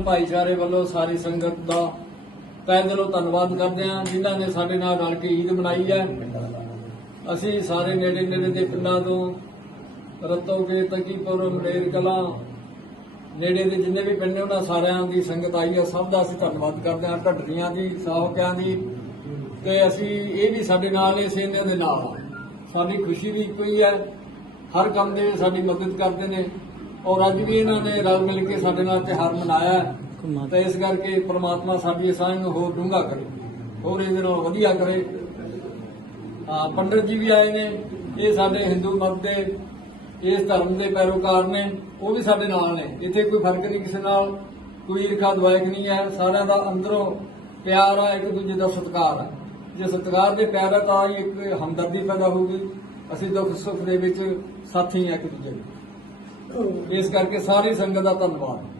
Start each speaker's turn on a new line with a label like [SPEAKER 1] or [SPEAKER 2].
[SPEAKER 1] ਭਾਈਚਾਰੇ ਵੱਲੋਂ ਸਾਰੀ ਸੰਗਤ ਦਾ ਤਹਿ ਦਿਲੋਂ ਧੰਨਵਾਦ ਕਰਦੇ ਹਾਂ, ਜਿਨ੍ਹਾਂ ਨੇ ਸਾਡੇ ਨਾਲ ਰਲ ਕੇ ਈਦ ਮਨਾਈ ਹੈ। ਅਸੀਂ ਸਾਰੇ ਨੇੜੇ ਨੇੜੇ ਦੇ ਪਿੰਡਾਂ ਤੋਂ ਰਤੋਗੇ, ਤਕੀਪੁਰ, ਮਲੇਰ ਕਲਾਂ, ਨੇੜੇ ਦੇ ਜਿੰਨੇ ਵੀ ਪਿੰਡ ਨੇ, ਉਹਨਾਂ ਸਾਰਿਆਂ ਦੀ ਸੰਗਤ ਆਈ ਹੈ। ਸਭ ਦਾ ਅਸੀਂ ਧੰਨਵਾਦ ਕਰਦੇ ਹਾਂ, ਢੱਡਰੀਆਂ ਦੀ ਸਾਹਕਿਆਂ ਦੀ। ਤੇ ਅਸੀਂ ਇਹ ਵੀ ਸਾਡੇ ਨਾਲ ਨੇ ਸੇਨੇ ਦੇ ਨਾਲ। ਸਾਡੀ ਖੁਸ਼ੀ ਵੀ ਇੱਕੋ ਹੀ ਹੈ, ਹਰ ਕੰਮ ਦੇ ਸਾਡੀ ਮਦਦ ਕਰਦੇ ਨੇ। ਔਰ ਅੱਜ ਵੀ ਇਹਨਾਂ ਨੇ ਰਲ ਮਿਲ ਕੇ ਸਾਡੇ ਨਾਲ ਤਿਉਹਾਰ ਮਨਾਇਆ। ਤੇ ਇਸ ਕਰਕੇ ਪ੍ਰਮਾਤਮਾ ਸਾਡੀ ਸਾਂਝ ਨੂੰ ਹੋਰ ਡੂੰਘਾ ਕਰੇ ਹੋਰ ਇਹਦੇ ਨਾਲ ਵਧੀਆ ਕਰੇ। ਹਾਂ ਪੰਡਤ ਜੀ ਵੀ ਆਏ ਨੇ ਇਹ ਸਾਡੇ ਹਿੰਦੂ ਮਤ ਦੇ ਇਸ ਧਰਮ ਦੇ ਪੈਰੋਕਾਰ ਨੇ ਉਹ ਵੀ ਸਾਡੇ ਨਾਲ ਨੇ। ਇੱਥੇ ਕੋਈ ਫ਼ਰਕ ਨਹੀਂ ਕਿਸੇ ਨਾਲ ਕੋਈ ਈਰਖਾ ਦਵਾਇਕ ਨਹੀਂ ਹੈ। ਸਾਰਿਆਂ ਦਾ ਅੰਦਰੋਂ ਪਿਆਰ ਆ ਇੱਕ ਦੂਜੇ ਦਾ ਸਤਿਕਾਰ ਹੈ ਜੇ ਸਤਿਕਾਰ ਦੇ ਪਿਆਰ ਹੈ ਤਾਂ ਹੀ ਇੱਕ ਹਮਦਰਦੀ ਪੈਦਾ ਹੋਊਗੀ। ਅਸੀਂ ਦੁੱਖ ਸੁੱਖ ਦੇ ਵਿੱਚ ਸਾਥੀ ਹਾਂ ਇੱਕ ਦੂਜੇ ਦੇ। ਇਸ ਕਰਕੇ ਸਾਰੀ ਸੰਗਤ ਦਾ ਧੰਨਵਾਦ।